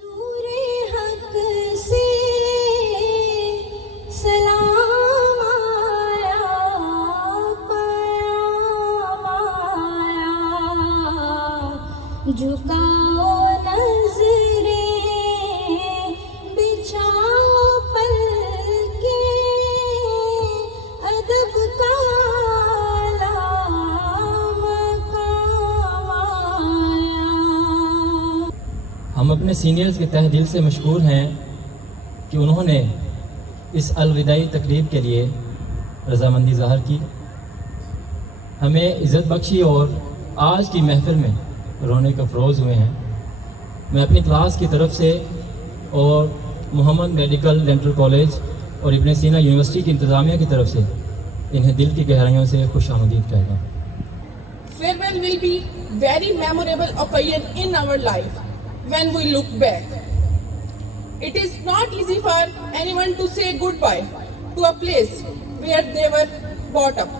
ज़ूरे हक से सलाम आया क़याम आया झुकाओ नज़रें बिछाओ पलके अदब का हम अपने सीनियर्स के तहे दिल से मशकूर हैं कि उन्होंने इस अलविदाई तकरीब के लिए रज़ामंदी ज़ाहिर की, हमें इज़्ज़त बख्शी और आज की महफिल में रोने का फ़रोज़ हुए हैं। मैं अपनी क्लास की तरफ से और मोहम्मद मेडिकल डेंटल कॉलेज और इब्न सीना यूनिवर्सिटी की इंतज़ामिया की तरफ से इन्हें दिल की गहराइयों से खुशामदीद कहता हूँ। Farewell will be very memorable occasion in our life. When we look back, it is not easy for anyone to say goodbye to a place where they were brought up.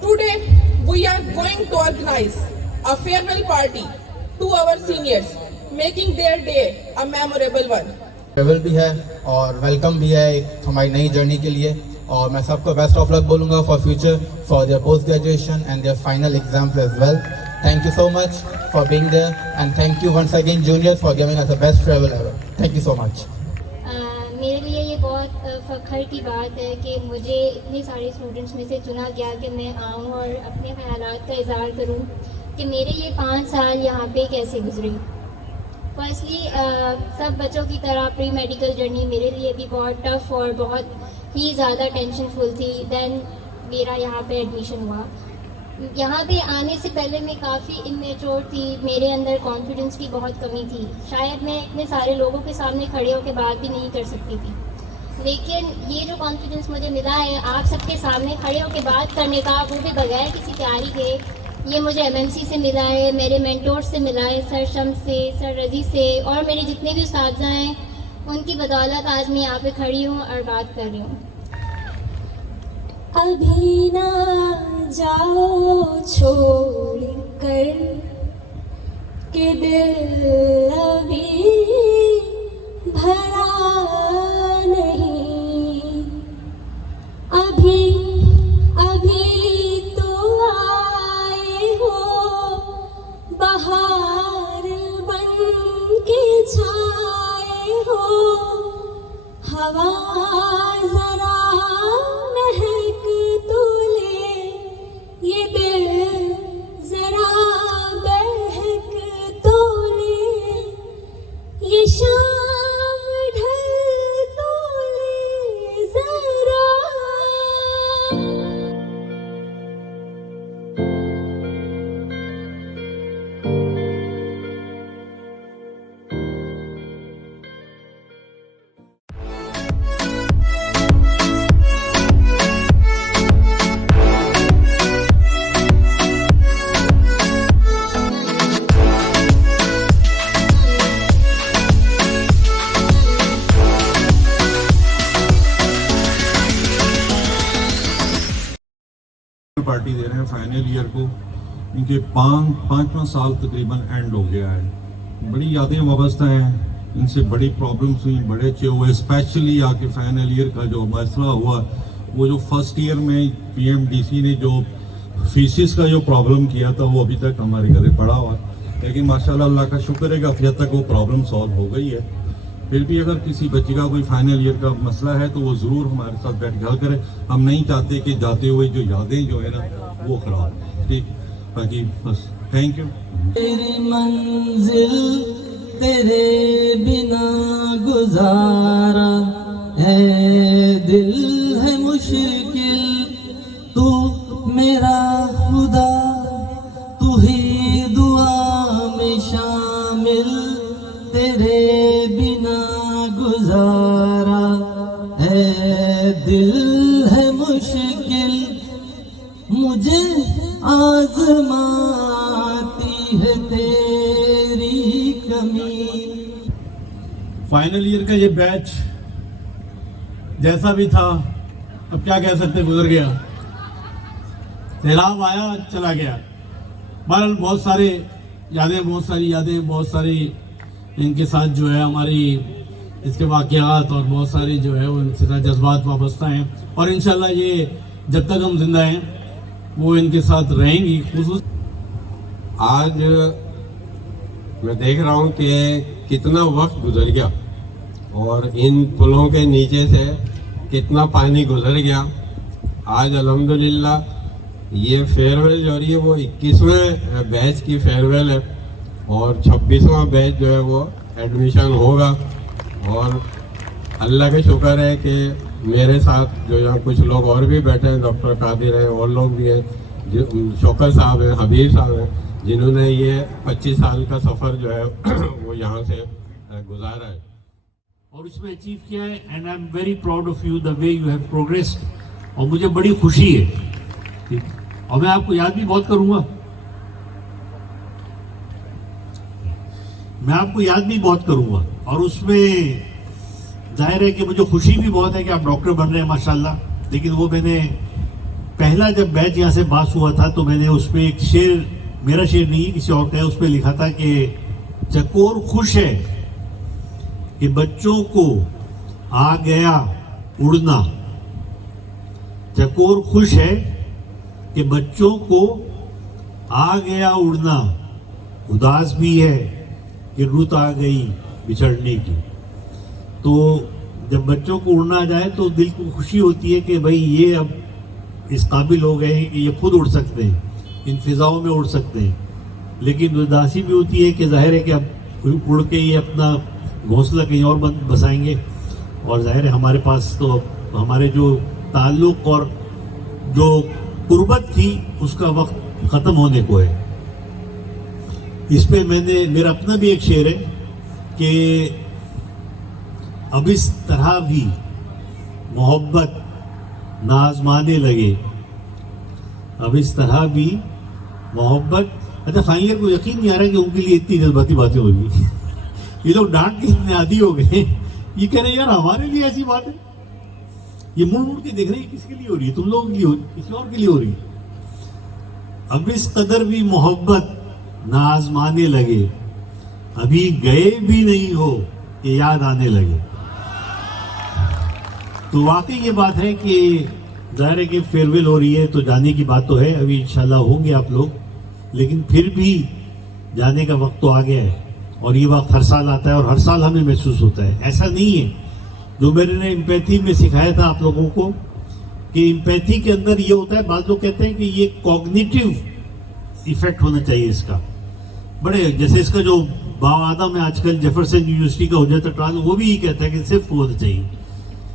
Today, we are going to organize a farewell party to our seniors, making their day a memorable one. Farewell भी है और welcome भी है एक हमारी नई journey के लिए, और मैं सबको बेस्ट ऑफ लक बोलूँगा for future, for their post graduation and their final exams as well. Thank you so much for being there, and thank you once again juniors for giving us the best farewell ever. Thank you so much. मेरे लिए ये बहुत फ़ख्र की बात है कि मुझे इतने सारे स्टूडेंट्स में से चुना गया कि मैं आऊँ और अपने ख़यालात का इज़हार करूँ कि मेरे ये 5 साल यहाँ पे कैसे गुजरे. फर्स्टली सब बच्चों की तरह प्री मेडिकल जर्नी मेरे लिए भी बहुत टफ़ और बहुत ही ज़्यादा टेंशनफुल थी. दैन मेरा यहाँ पे एडमिशन हुआ. यहाँ पे आने से पहले मैं काफ़ी इमेच्योर थी, मेरे अंदर कॉन्फिडेंस की बहुत कमी थी. शायद मैं इतने सारे लोगों के सामने खड़े होकर बात भी नहीं कर सकती थी. लेकिन ये जो कॉन्फिडेंस मुझे मिला है आप सबके सामने खड़े होकर बात करने का, वो भी बगैर किसी तैयारी के, ये मुझे MMC से मिला है, मेरे मेंटोर से मिला है, सर शम्स से, सर रज़ी से, और मेरे जितने भी उस्ताद हैं उनकी बदौलत आज मैं यहाँ पे खड़ी हूँ और बात कर रही हूँ. अभी ना जाओ छोड़ कर के दिल अभी भरा नहीं. अभी अभी तो आए हो बहार बन के छाए हो. हवा जरा महक तो ले, ये दिल जरा बहक तो ले, ये शाम ढल तो ले जरा. पार्टी दे रहे हैं फाइनल ईयर को. इनके पाँचवां साल तकरीबन एंड हो गया है. बड़ी यादें वाबस्ता हैं, इनसे बड़ी प्रॉब्लम्स हुई, बड़े अच्छे हुए. स्पेशली आके फाइनल ईयर का जो मसला हुआ, वो जो फर्स्ट ईयर में PMDC ने जो फीसिस का जो प्रॉब्लम किया था वो अभी तक हमारे घर पड़ा हुआ. लेकिन माशाल्लाह अल्लाह का शुक्र है कि अब तक वो प्रॉब्लम सॉल्व हो गई है. फिर भी अगर किसी बच्चे का कोई फाइनल ईयर का मसला है तो वो ज़रूर हमारे साथ बैठ के हल करे. हम नहीं चाहते कि जाते हुए जो यादें जो है ना वो खराब. ठीक, बाकी बस थैंक यू. तेरी मंजिल तेरे बिना गुजारा है, दिल है मुश्किल तू मेरा तू ही दुआ में शामिल, तेरे बिना गुजारा है दिल है मुश्किल, मुझे आजमाती है तेरी कमी। फाइनल ईयर का ये बैच जैसा भी था, अब क्या कह सकते, गुजर गया। सैलाब आया चला गया। बहरहाल बहुत सारी यादें, बहुत सारी इनके साथ जो है हमारी इसके वाक़यात और बहुत सारी जो है वो इनके साथ जज्बात वाबस्ता हैं, और इंशाल्लाह ये जब तक हम जिंदा हैं वो इनके साथ रहेंगी। आज मैं देख रहा हूँ कि कितना वक्त गुजर गया और इन पुलों के नीचे से कितना पानी गुजर गया। आज अल्हम्दुलिल्लाह ये फेयरवेल जो हो रही है वो 21वें बैच की फेयरवेल है और 26वां बैच जो है वो एडमिशन होगा। और अल्लाह का शुक्र है कि मेरे साथ जो यहाँ कुछ लोग और भी बैठे हैं, डॉक्टर कादिर हैं और लोग भी हैं, शौकत साहब हैं, हबीब साहब हैं, जिन्होंने ये 25 साल का सफ़र जो है वो यहाँ से गुजारा है और इसमें अचीव किया है। And I am very proud of you the way you have progressed, और मुझे बड़ी खुशी है। और मैं आपको याद भी बहुत करूंगा, और उसमें जाहिर है कि मुझे खुशी भी बहुत है कि आप डॉक्टर बन रहे हैं माशाल्लाह। लेकिन वो मैंने पहला जब बैच यहाँ से पास हुआ था तो मैंने उसमें एक शेर, मेरा शेर नहीं किसी और का है, उसमें लिखा था कि चकोर खुश है कि बच्चों को आ गया उड़ना, चकोर खुश है कि बच्चों को आ गया उड़ना, उदास भी है कि रुत आ गई बिछड़ने की। तो जब बच्चों को उड़ना जाए तो दिल को खुशी होती है कि भाई ये अब इस काबिल हो गए हैं कि ये खुद उड़ सकते हैं, इन फिजाओं में उड़ सकते हैं। लेकिन उदासी भी होती है कि जाहिर है कि अब उड़ के ये अपना घोंसला कहीं और बसाएंगे, और जाहिर है हमारे पास तो हमारे जो ताल्लुक और जो कुर्बत थी उसका वक्त ख़त्म होने को है। इस पे मेरा अपना भी एक शेर है कि अब इस तरह भी मोहब्बत ना आजमाने लगे, अब इस तरह भी मोहब्बत। अच्छा, फाइनल ईयर को यकीन नहीं आ रहा कि उनके लिए इतनी जज्बाती बातें हो रही। ये लोग डांट के इतने आदी हो गए, ये कह रहे यार हमारे लिए ऐसी बात है। ये मुड़ मुड़ के देख रहे हैं किसके लिए हो रही है, तुम लोगों के लिए हो, किसी और के लिए हो रही है। अब इस कदर भी मोहब्बत ना आजमाने लगे, अभी गए भी नहीं हो कि याद आने लगे। तो वाकई ये बात है कि जाहिर है कि फेयरवेल हो रही है तो जाने की बात तो है, अभी इंशाल्लाह होंगे आप लोग, लेकिन फिर भी जाने का वक्त तो आ गया है और ये वक्त हर साल आता है और हर साल हमें महसूस होता है। ऐसा नहीं है जो मैंने एम्पैथी में सिखाया था आप लोगों को कि एम्पैथी के अंदर ये होता है, बाद लोग कहते हैं कि ये कॉग्निटिव इफेक्ट होना चाहिए इसका, बड़े जैसे इसका जो बाव आदम है आजकल जेफरसन यूनिवर्सिटी का हो जाता ट्रांस, वो भी यही कहता है कि सिर्फ होना चाहिए।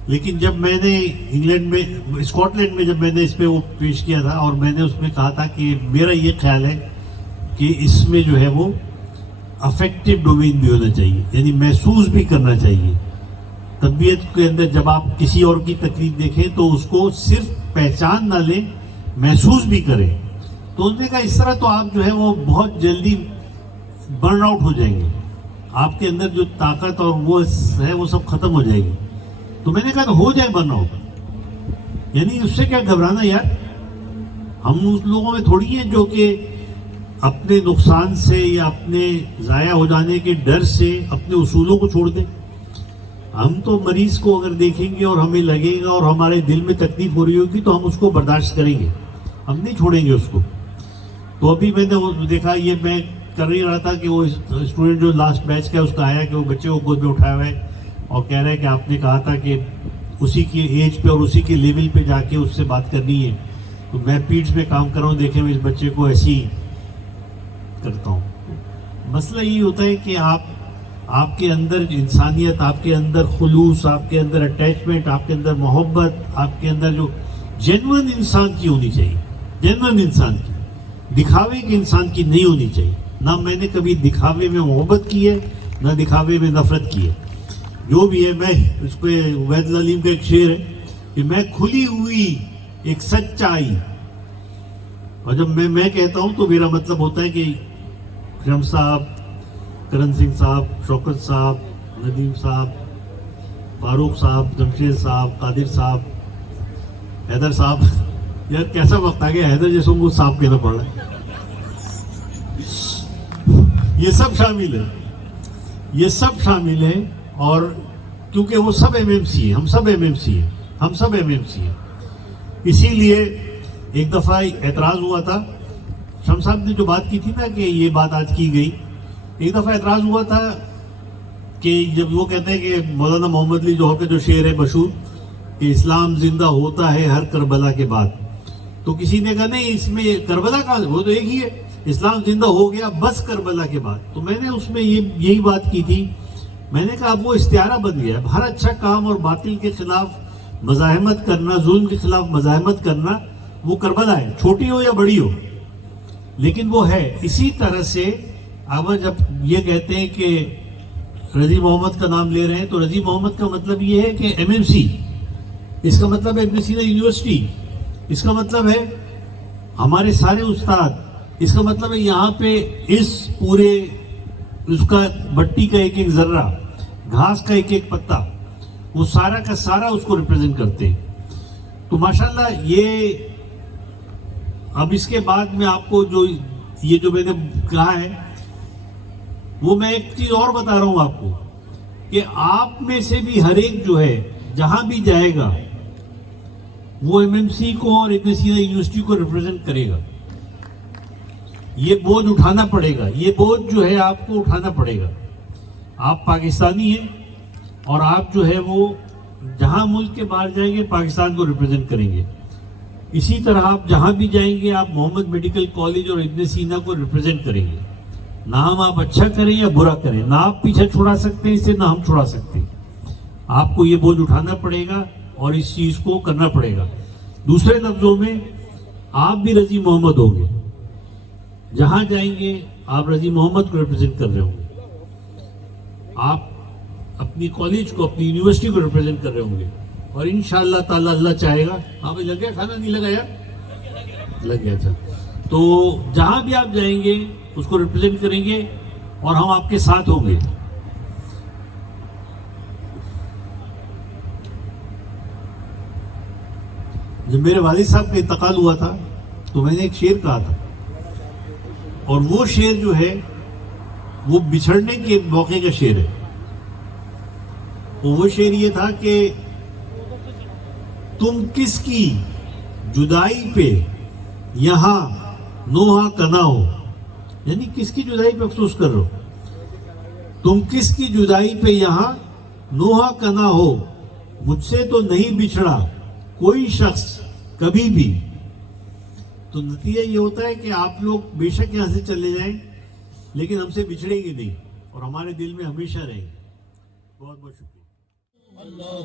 लेकिन जब मैंने इंग्लैंड में, स्कॉटलैंड में जब मैंने इस पे वो पेश किया था और मैंने उसमें कहा था कि मेरा ये ख्याल है कि इसमें जो है वो अफेक्टिव डोमेन भी होना चाहिए, यानी महसूस भी करना चाहिए। तबीयत के अंदर जब आप किसी और की तकलीफ देखें तो उसको सिर्फ पहचान ना लें, महसूस भी करें। तो उसने कहा इस तरह तो आप जो है वो बहुत जल्दी बर्न आउट हो जाएंगे, आपके अंदर जो ताकत और वो है वो सब खत्म हो जाएगी। तो मैंने कहा तो हो जाए बर्न आउट, यानी उससे क्या घबराना यार, हम उस लोगों में थोड़ी हैं जो कि अपने नुकसान से या अपने ज़ाया हो जाने के डर से अपने उसूलों को छोड़ दें। हम तो मरीज को अगर देखेंगे और हमें लगेगा और हमारे दिल में तकलीफ हो रही होगी तो हम उसको बर्दाश्त करेंगे, हम नहीं छोड़ेंगे उसको। तो अभी मैंने वो देखा, ये मैं कर ही रहा था कि वो स्टूडेंट जो लास्ट बैच का उसका आया कि वो बच्चे को गोद में उठाया हुआ है और कह रहा है कि आपने कहा था कि उसी की एज पे और उसी के लेवल पे जाके उससे बात करनी है। तो मैं पीठ में काम कर रहा हूँ, देखें मैं इस बच्चे को ऐसे ही करता हूँ। मसला ये होता है कि आपके अंदर इंसानियत, आपके अंदर खुलूस, आपके अंदर अटैचमेंट, आपके अंदर मोहब्बत, आपके अंदर जो जेन्युइन इंसान की होनी चाहिए, जेन्युइन इंसान की, दिखावे की इंसान की नहीं होनी चाहिए। ना मैंने कभी दिखावे में मोहब्बत की है, ना दिखावे में नफरत की है। जो भी है, मैं उसको वैद अलीम का एक शेर है कि मैं खुली हुई एक सच्चाई, और जब मैं कहता हूं तो मेरा मतलब होता है कि शम साहब, करण सिंह साहब, शौकत साहब, नदीम साहब, फारूक साहब, जमशेद साहब, कादिर साहब, हैदर साहब, यार कैसा वक्त आ गया, हैदर जैसे को साहब कहना पड़ रहा है। ये सब शामिल है, ये सब शामिल है। और क्योंकि वो सब एमएमसी है, हम सब एमएमसी है, हम सब एमएमसी है, इसीलिए एक दफा एतराज हुआ था। शम साहब ने जो बात की थी ना कि ये बात आज की गई, एक दफा एतराज हुआ था कि जब वो कहते हैं कि मौलाना मोहम्मद अली जौहर का जो शेर है मशहूर कि इस्लाम जिंदा होता है हर करबला के बाद, तो किसी ने कहा नहीं इसमें करबला का, वो तो एक ही है, इस्लाम जिंदा हो गया बस करबला के बाद। तो मैंने उसमें यही बात की थी, मैंने कहा अब वो इस्तियारा बन गया, हर अच्छा काम और बातिल के खिलाफ मज़ाहमत करना, जुल्म के खिलाफ मज़ाहमत करना, वो करबला है, छोटी हो या बड़ी हो, लेकिन वो है। इसी तरह से अब जब ये कहते हैं कि रजी मोहम्मद का नाम ले रहे हैं, तो रजी मोहम्मद का मतलब ये है कि एमएमसी, इसका मतलब है एमएमसी यूनिवर्सिटी, इसका मतलब है हमारे सारे उस्ताद, इसका मतलब है यहाँ पे इस पूरे उसका मट्टी का एक एक जर्रा, घास का एक एक पत्ता, वो सारा का सारा उसको रिप्रेजेंट करते हैं। तो माशाल्लाह ये, अब इसके बाद में आपको जो ये जो मैंने कहा है, वो मैं एक चीज और बता रहा हूं आपको कि आप में से भी हर एक जो है जहां भी जाएगा वो एमएमसी को और एमएमसी यूनिवर्सिटी को रिप्रेजेंट करेगा। ये बोझ उठाना पड़ेगा, ये बोझ जो है आपको उठाना पड़ेगा। आप पाकिस्तानी हैं और आप जो है वो जहां मुल्क के बाहर जाएंगे पाकिस्तान को रिप्रेजेंट करेंगे। इसी तरह आप जहां भी जाएंगे आप मोहम्मद मेडिकल कॉलेज और इब्न सीना को रिप्रेजेंट करेंगे। ना हम आप अच्छा करें या बुरा करें, ना आप पीछे छुड़ा सकते हैं इससे, ना हम छुड़ा सकते हैं। आपको ये बोझ उठाना पड़ेगा और इस चीज को करना पड़ेगा। दूसरे लफ्जों में आप भी रजी मोहम्मद होंगे, जहां जाएंगे आप रजी मोहम्मद को रिप्रेजेंट कर रहे होंगे, आप अपनी कॉलेज को, अपनी यूनिवर्सिटी को रिप्रेजेंट कर रहे होंगे। और इंशाअल्लाह ताला अल्लाह चाहेगा, हाँ भाई लग गया खाना, नहीं लगा यार, लग गया। अच्छा, तो जहां भी आप जाएंगे उसको रिप्रेजेंट करेंगे और हम आपके साथ होंगे। जब मेरे वालिद साहब का इंतकाल हुआ था तो मैंने एक शेर कहा था, और वो शेर जो है वो बिछड़ने के मौके का शेर है। वो शेर ये था कि तुम किसकी जुदाई पे यहां नोहा कना हो, यानी किसकी जुदाई पे अफसोस कर रहे हो, तुम किसकी जुदाई पे यहां नोहा कना हो, मुझसे तो नहीं बिछड़ा कोई शख्स कभी भी। तो नतीजा ये होता है कि आप लोग बेशक यहां से चले जाएं लेकिन हमसे बिछड़ेंगे नहीं और हमारे दिल में हमेशा रहेंगे। बहुत बहुत शुक्रिया। Allah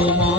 Hare